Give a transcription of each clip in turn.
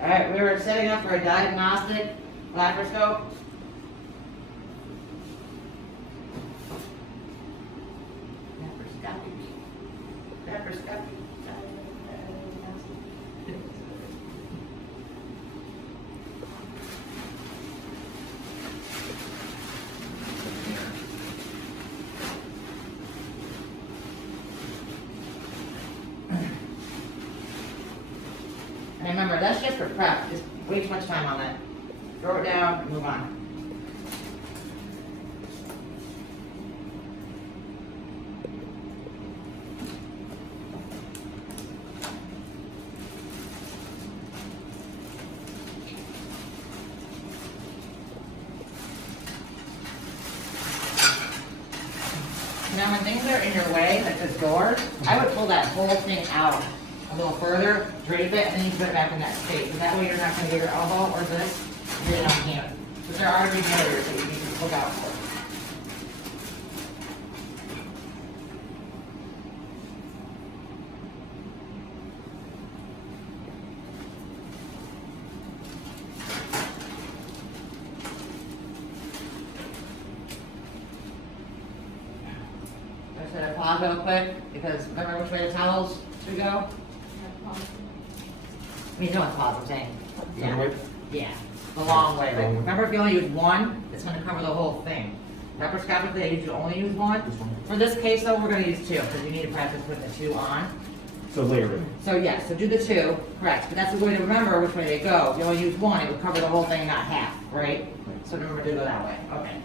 All right, we were setting up for a diagnostic laparoscope. Laparoscopic. And remember, that's just for prep. Just way too much time on that. Throw it down and move on. Now when things are in your way, like this door, I would pull that whole thing out a little further, drape it, and then you put it back in that space. And that way you're not going to get your elbow or this get it on hand. But there are big barriers that you need to look out for. I said pause real quick because remember which way the towels should go? I mean, you know what pause I'm saying. Yeah. Yeah. The long way. Like, remember if you only use one, it's going to cover the whole thing. Laparoscopically, they usually only use one. For this case though, we're going to use two because you need to practice putting the two on. So layer it. So yes, so do the two, correct. But that's the way to remember which way they go. If you only use one, it would cover the whole thing, not half, right? So remember to go that way. Okay.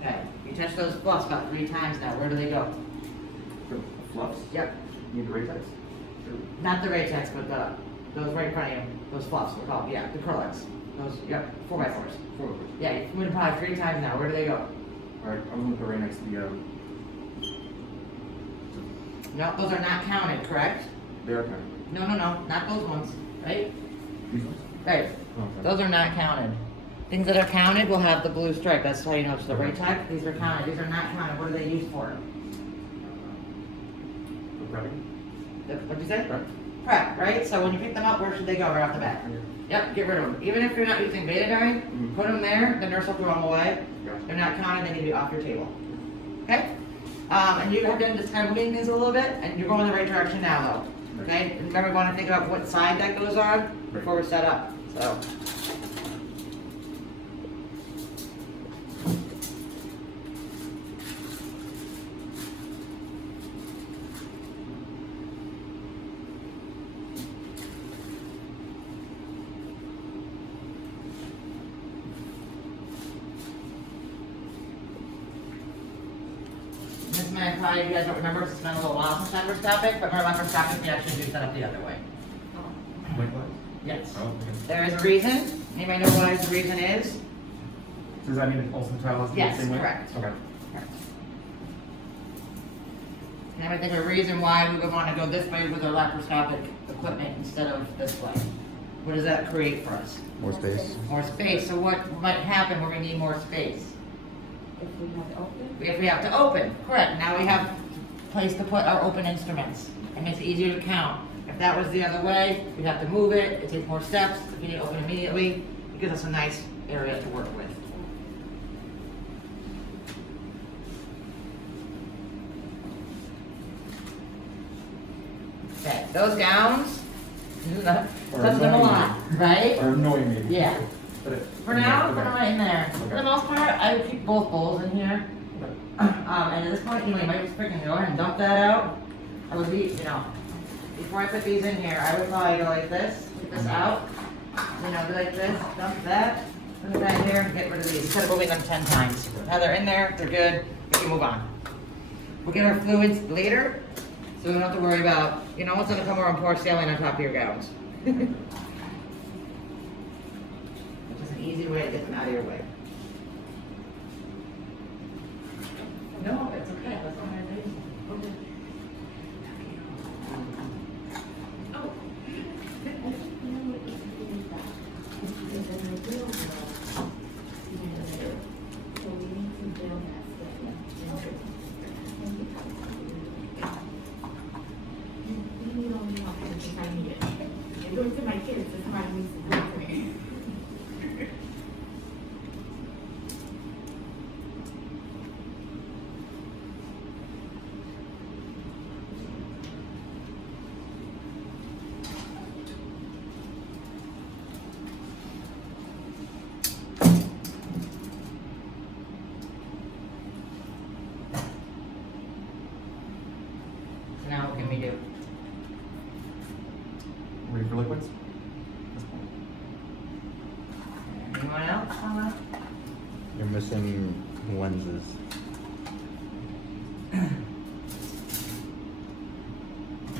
Okay, you touch those fluffs about 3 times now. Where do they go? The fluffs? Yep. You need the Ratex? Not the Ratex, but those right in front of you. Those fluffs, we're called. Yeah, the Curlex. Those, yep, 4x4s. 4 of Yeah, you moved probably 3 times now. Where do they go? Alright, I'm gonna put right next to the, No, those are not counted, correct? they are counted. No, not those ones, right? These ones? Right. Okay. Those are not counted. Things that are counted will have the blue stripe. That's how you know it's the Ratex. These are counted. These are not counted. What are they used for? For prepping? What'd you say? Prep. Prep, right? So when you pick them up, where should they go? Right off the bat. Yep, get rid of them. Even if you're not using betadine, put them there. The nurse will throw them away. Gotcha. They're not counted. They need to be off your table. Okay? And you have to just kind of moving things a little bit, and you're going in the right direction now, though. Okay? And remember, we want to think about what side that goes on before we're set up. So. This might probably, you guys don't remember, it's been a little while since laparoscopic, but remember laparoscopic, we actually do set up the other way. Wait, what? Yes. Oh, okay. There is a reason. Anybody know what the reason is? So does that mean also the tile has to be the Yes, same way? correct. Okay. Correct. And I think a reason why we would want to go this way with our laparoscopic equipment instead of this way. What does that create for us? More space. More space. So what might happen when we need more space? If we have to open? If we have to open, correct. Now we have a place to put our open instruments. It makes it easier to count. If that was the other way, we'd have to move it. It takes more steps. If you need to open immediately, it gives us a nice area to work with. Okay, those gowns, touch them a lot, right? Are annoying me. Yeah. Put it. For now, put them right in there. For Okay. the most part, I would keep both bowls in here. And at this point, you know, you might just freaking go ahead and dump that out. I would be, you know, before I put these in here, I would probably go like this, take this out, you know, go like this, dump that, put that here, and get rid of these, instead of moving them 10 times. Now they're in there, they're good, we can move on. We'll get our fluids later, so we don't have to worry about, you know, what's gonna come over and pour saline on top of your gowns. Which is an easy way to get them out of your way. No, it's okay, that's not my reason. Okay. Oh. Do it to my kids, if somebody needs to do it to me. So now what can we do? Ready for liquids? Anyone else? You're missing lenses.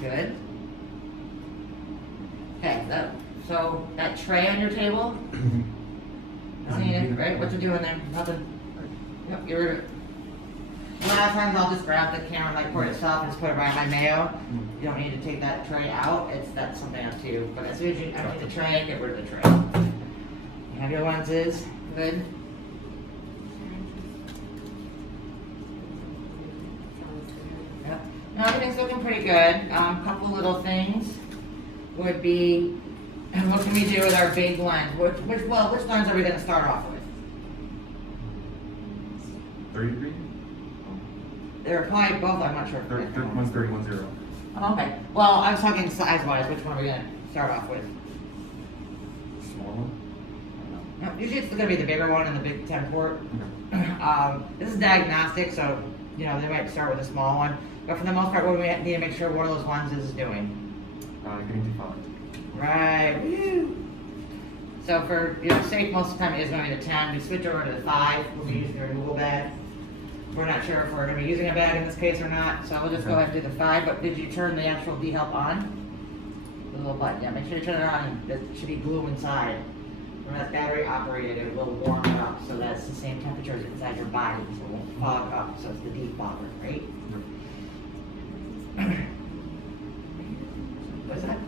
Good. Okay, so that tray on your table, that's needed, right? What you doing there? Nothing. Yep, get rid of it. A lot of times I'll just grab the camera like for itself and just put it right on my mayo. You don't need to take that tray out, that's something up to you. But as soon as you empty the tray, get rid of the tray. You have your lenses, good. Yep. Now everything's looking pretty good. Couple little things would be, and what can we do with our big lens? Which lens are we gonna start off with? 30 degree? They're probably both, I'm not sure. One's 30, one's 0. Oh, okay, well, I was talking size-wise, which one are we gonna start off with? Small one? No, usually it's gonna be the bigger one and the big 10 port. Okay. This is diagnostic, so, you know, they might start with a small one. But for the most part, what we need to make sure one of those lenses is doing. Getting defined. Right. Woo. So for, you know, safe, most of the time it is going to be the 10. We switch over to the 5. We'll be using the removal bag. We're not sure if we're going to be using a bag in this case or not, so we'll just go ahead and do the 5. But did you turn the actual D-help on? The little button, yeah. Make sure you turn it on, and there should be glue inside. When that's battery operated, it will warm it up, so that's the same temperature as inside your body, so it won't fog up. So it's the defogger, right? What's that?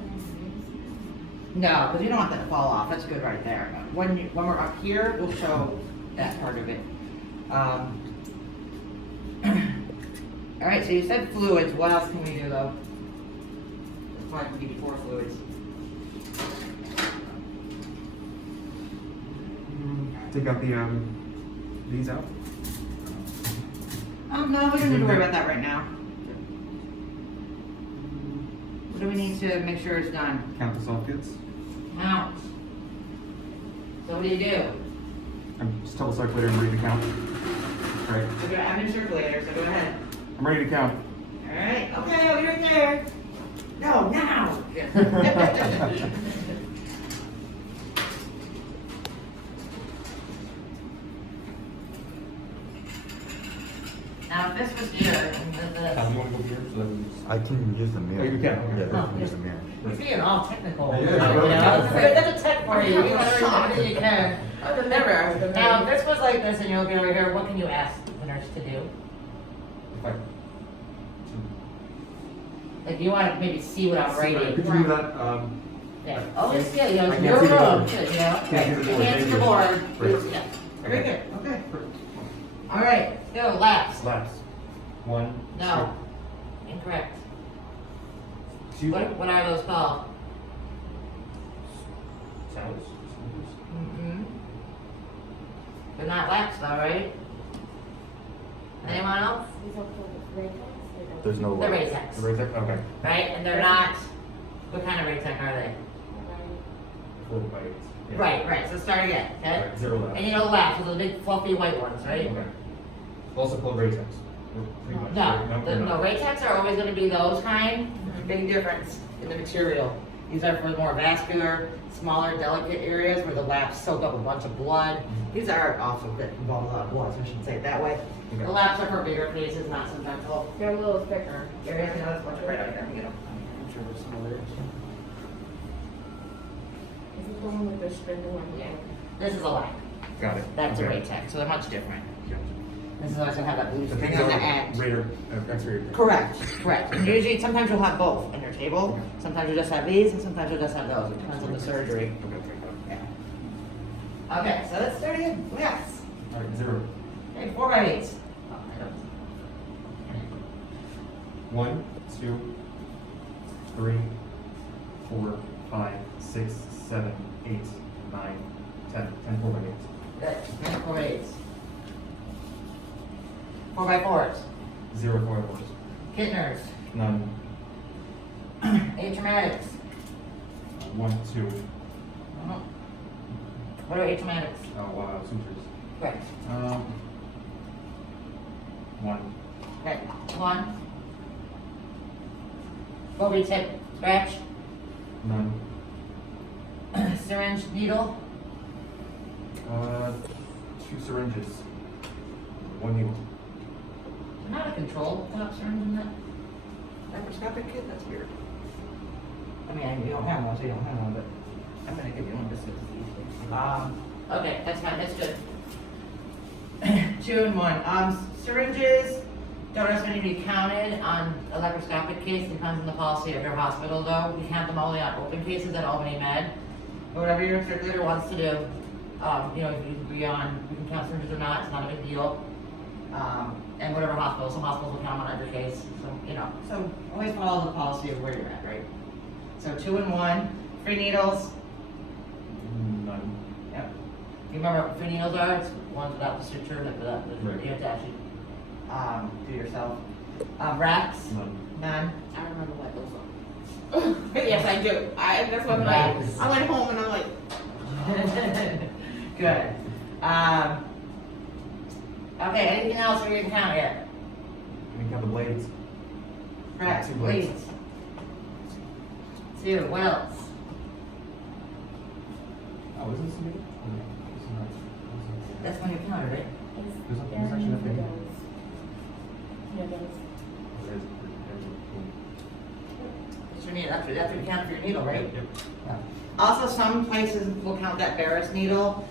No, because you don't want that to fall off. That's good right there. When we're up here, we'll show that part of it. All right, so you said fluids. What else can we do though? Let's probably give you 4 fluids. Take out the these out. Oh no, we don't need to worry about that right now. What do we need to make sure it's done? Count the soft goods. Out. So what do you do? Just tell the circulator I'm ready to count. Right. I'm in circulator, so go ahead. I'm ready to count. All right. Okay, oh, you're in there. No, now. Now, if this was here, and then this. You want to go here? So that we I can use the mirror. Oh, you can, okay. Yeah, I Oh, can use the mirror. You're being all technical. Yeah, You yeah, know, yeah. that's a tech for you. You gotta read everything you can. Never. Now, if this was like this and you're looking over here, what can you ask the nurse to do? Fine. Like, you want to maybe see what I'm writing. Could you do that? Yeah. Oh, it's good. You know, I it's can't your see the room. board. Good, you know? Can't see the board. You can't see the Thank board. you. Right. Yeah. Very good. Okay. All right. Go. Laps. Laps. 1. No. Incorrect. 2. What are those called? Sounds. Mm-hmm. They're not laps though, right? Anyone else? There's no They're light. Ratex, Okay. right? And they're not, what kind of Ratex are they? Full bites. Yeah. Right, so start again, okay? Right, 0 left. And you know the laps, those are the big fluffy white ones, right? Okay. Also pulled Ratex. Pretty much. No, Ratex are always gonna be those kind. Big difference in the material. These are for more vascular, smaller, delicate areas where the laps soak up a bunch of blood. These are also that involve a lot of blood, so I shouldn't say it that way. Okay. The laps are for bigger cases, not some dental They're a little thicker. areas. You know, that's much right out there, you know. I'm sure there's some others. Is it the one with the string one? Yeah. This is a lap. Got it. That's Okay. a Ratex, so they're much different. Yeah. This is always gonna have that blue The string things on the are end. radar, X-ray. Correct. And usually, sometimes you'll have both on your table. Sometimes you'll just have these, and sometimes you'll just have those. It depends on the surgery. Okay. Yeah. Okay, so let's start again. Yes. All right, 0. Okay, 4 by 8s. 1, 2, 3, 4, 5, 6, 7, 8, 9, 10. 10 4 by 8. Good. 4 by 8s. 4 by 4s. 0 4 by 4s. Kittners. None. Atramatics. 1, 2. What are atramatics? Oh, wow, sutures. Correct. 1. Okay. 1. Bobby tip. Scratch. None. Syringe. Needle. 2 syringes. 1 needle. Not a control top syringe in that laparoscopic kit? That's weird. I mean, you don't have one, so you don't have one, but I'm gonna give you one just so it's easy. Okay, that's fine, that's good. 2 and 1. Syringes don't necessarily need to be counted on a laparoscopic case, depends on the policy of your hospital though. We count them only on open cases at Albany Med. But whatever your circulator wants to do, you know, if you agree on, we can count syringes or not, it's not a big deal. And whatever hospital, some hospitals will count on every case, so, you know, so always follow the policy of where you're at, right? So 2 and 1, free needles. None. Yep. You remember what free needles are? It's ones without the suture, like without the, Right. you have to actually, do yourself. Racks, None. none. I remember what those are. Yes, I do. That's what I'm Nice. like. I went home and I'm like, Good. Okay, anything else we didn't count yet? We count the blades. Correct, 2 blades. please. 2, what else? Oh, is this a needle? That's when you counted it. There's actually nothing. Yeah, those. That's your needle, that's what you count for your needle, right? Yep. Yeah. Also, some places will count that Barrett's needle